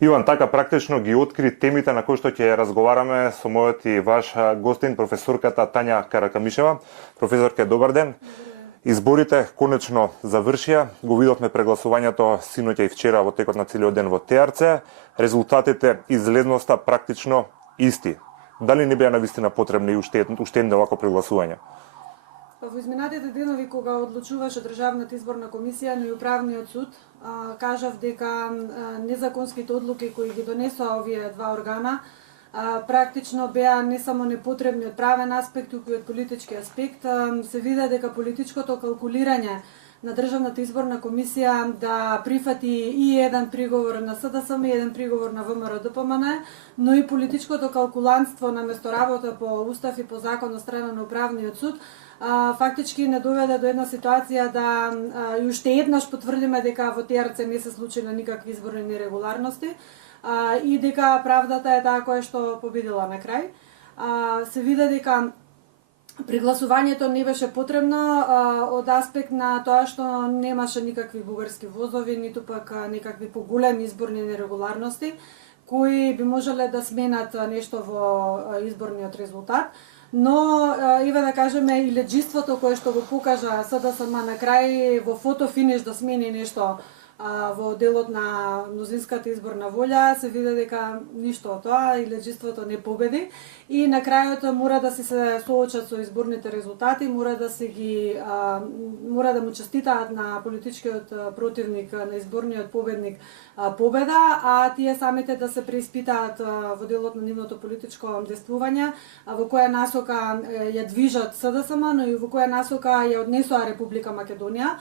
Иван, така практично ги откри темите на кои што ќе разговараме со мојот и ваш гостин, професорката Тања Каракамишева. Професорке, добар ден. Изборите конечно завршија, го видовме прегласувањето синоќа и вчера во текот на целиот ден во ТРЦ. Резултатите излезноста практично исти. Дали не беа навистина потребни и уште едно вако прегласување? Во изминатите денови кога одлучуваше Државната изборна комисија, но и Управниот суд, кажав дека незаконските одлуки кои ги донесоа овие два органа практично беа не само непотребни од правен аспект, туку и од политички аспект. Се виде дека политичкото калкулирање на Државната изборна комисија да прифати и еден приговор на СДСМ и еден приговор на ВМРО-ДПМН, но и политичкото калкулантство наместо работа по устав и по закон од страна на Управниот суд, фактички не доведе до една ситуација да и уште еднаш потврдиме дека во ТРЦ не се случиле никакви изборни нерегуларности и дека правдата е таа која што победила на крај. Се виде дека пригласувањето не беше потребно од аспект на тоа што немаше никакви бугарски возови, ниту пак некакви поголеми изборни нерегуларности кои би можеле да сменат нешто во изборниот резултат. Но, еве да кажеме, и леджиството кое што го покажа СДСМ на крај во фотофиниш да смени нешто во делот на мнозинската изборна волја, се види дека ништо од тоа и леджиството не победи и на крајот мора да се соочат со изборните резултати, мора да му честитаат на политичкиот противник, на изборниот победник победа, а тие самите да се преиспитаат во делот на нивното политичко действување, во која насока ја движат СДСМ, но и во која насока ја однесоа Република Македонија.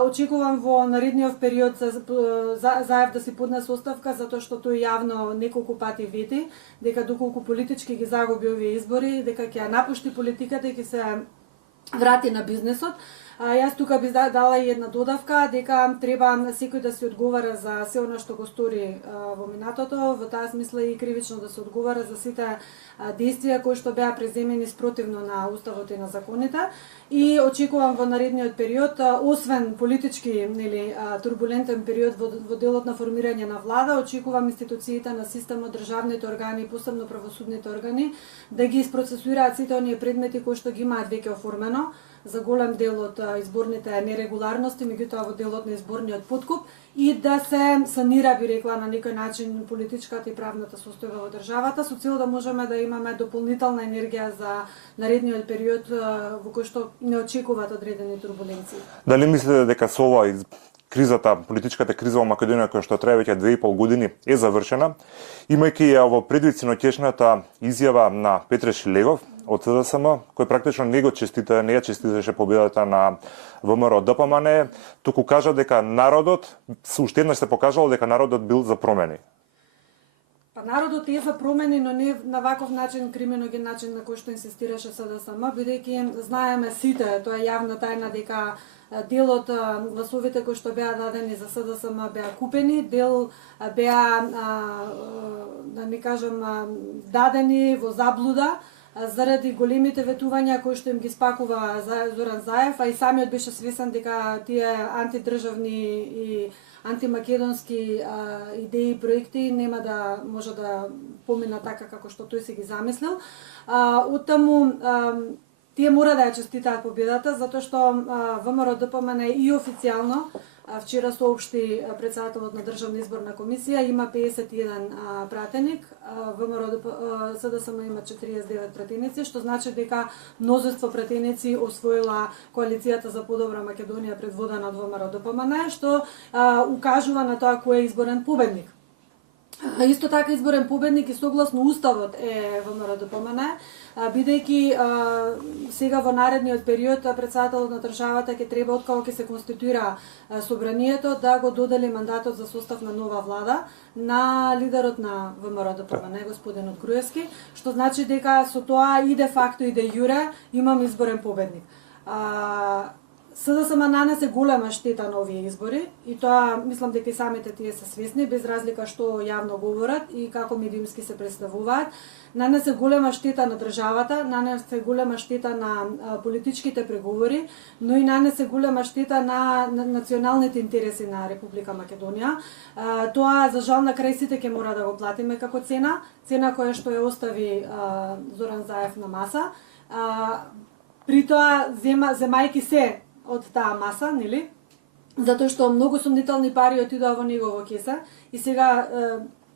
Очекувам во наредниот период Заев да си поднесе оставка, затоа што тој јавно неколку пати вети дека доколку политички ги загуби овие избори, дека ќе ја напушти политиката и ќе се врати на бизнесот. Јас тука би дала и една додавка дека треба секој да се одговара за се она што го стори во минатото, во таа смисла и кривично да се одговара за сите действија кои што беа преземени спротивно на уставот и на законите. И очекувам во наредниот период, освен политички, турбулентен период во делот на формирање на влада, очекувам институциите на системот, државните органи, посебно правосудните органи, да ги isпроцесираат сите оние предмети кои што ги имаат веќе оформено за голем дел од изборните нерегуларности, меѓутоа во делот на изборниот подкуп и да се санира, би рекла, на некој начин политичката и правната состојба во државата, со цел да можеме да имаме дополнителна енергија за наредниот период во кој што не очекуваат одредени турбуленции. Дали мислите дека со ова кризата, политичката криза во Македонија која што трае веќе 2,5 години е завршена, имајќи ја во предвид синоќешната изјава на Петре Шилегов од СДСМ, кој практично не ја честиташе победата на ВМРО-ДПМН, туку кажа дека народот, уште еднаш се покажало дека народот бил за промени. Народот е за промени, но не на ваков начин, криминоген начин на кој што инсистираше СДСМ, бидејќи знаеме сите, тоа е јавна тајна дека дел од гласовите кои што беа дадени за СДСМ беа купени, дел беа, да не кажам, дадени во заблуда заради големите ветувања кои што им ги спакува Зоран Заев, а и самиот беше свесен дека тие антидржавни и антимакедонски идеи и проекти нема да може да помина така како што тој си ги замислил. Оттаму тие мора да ја честитаат победата, затоа што ВМРО-ДПМН и официјално вчера соопшти председателот на Државна изборна комисија има 51 пратеник, СДСМ има 49 пратеници, што значи дека множество пратеници освоила коалицијата за подобра Македонија предводена од ВМРО-ДПМН, што укажува на тоа кој е изборен победник. Исто така изборен победник и согласно уставот е ВМРО-ДПМН, бидејќи сега во наредниот период председателот на државата ќе треба откако ќе се конституира собранието да го додели мандатот за состав на нова влада на лидерот на ВМРО-ДПМН господинот Груевски, што значи дека со тоа и де факто и де јуре имам изборен победник. СДСМ нанесе голема штета на овие избори и тоа мислам дека и самите тие се свесни, без разлика што јавно говорат и како медиумски се представуваат. Нанесе голема штета на државата, нанесе голема штета на политичките преговори, но и нанесе голема штета на националните интереси на Република Македонија. Тоа за жал на крај сите ќе мора да го платиме како цена која што ја остави Зоран Заев на маса. При тоа земајки се од таа маса, нели? Затоа што многу сомнителни пари отидоа во негово кеса и сега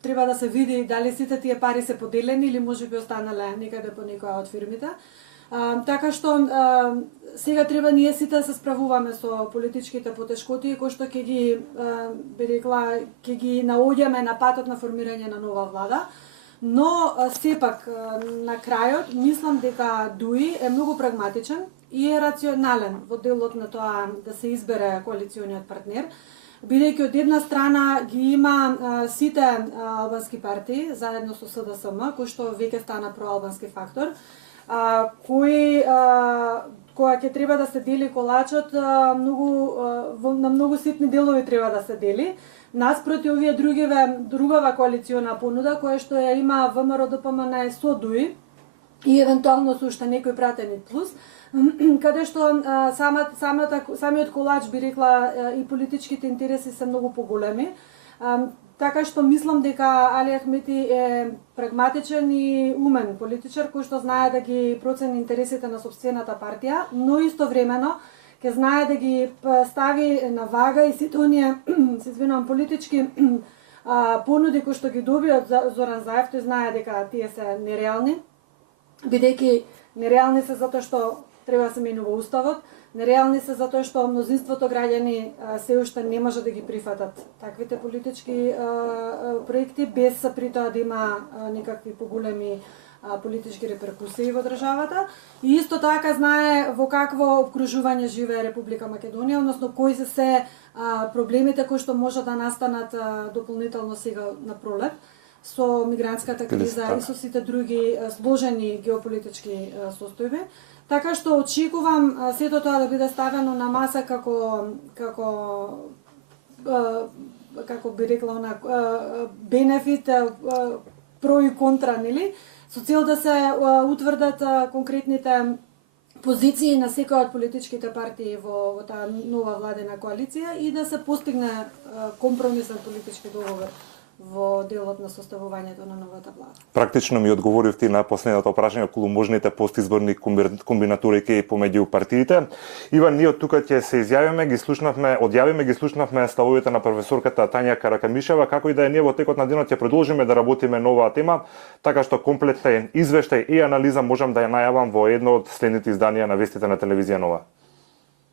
треба да се види дали сите тие пари се поделени или можеби останале некаде по некоја од фирмите. Така што сега треба ние сите да се справуваме со политичките потешкоти кои што ќе ги би рекла ќе ги наоѓаме на патот на формирање на нова влада. Но сепак на крајот мислам дека Дуи е многу прагматичен и е рационален во делот на тоа да се избере коалициониот партнер, бидејќи од една страна ги има сите албански партии заедно со СДСМ, кои што веќе стана проалбански фактор, која ќе треба да се дели колачот на многу ситни делови треба да се дели. Наспроти овие другава коалициона понуда која што ја има ВМРО ДПМН со Дуи и евентуално со уште некој пратени плюс, каде што самиот колач би рекла и политичките интереси се многу поголеми. Така што мислам дека Али Ахмети е прагматичен и умен политичар кој што знае да ги процени интересите на сопствената партија, но истовремено ќе знае да ги стави на вага и сите оние политички понуди кои што ги доби од Зоран Заев, тој знае дека тие се нереални, бидејќи нереални се затоа што треба да се менува уставот, нереални се затоа што мнозинството граѓани се уште не може да ги прифатат таквите политички проекти без при тоа да има некакви поголеми политички реперкусии во државата. И исто така знае во какво обкружување живее Република Македонија, односно кои се проблемите кои што може да настанат дополнително сега на пролет со мигрантската криза и со сите други сложени геополитички состојби. Така што очекувам сето тоа да биде ставено на маса како би рекла бенефит, про и контра, нели? Со цел да се утврдат конкретните позиции на секоја од политичките партии во таа нова владена коалиција и да се постигне компромисен политички договор во делот на составувањето на новата влада. Практично ми одговоривте на последното прашање околу можните постизборни комбинатури помеѓу партиите. Иван, ние од тука ќе се изјавиме, ги слушнавме ставовите на професорката Тања Каракамишева, како и да е ние во текот на денот ќе продолжиме да работиме на оваа тема, така што комплетен извештај и анализа можам да ја најавам во едно од следните изданија на вестите на телевизија Нова.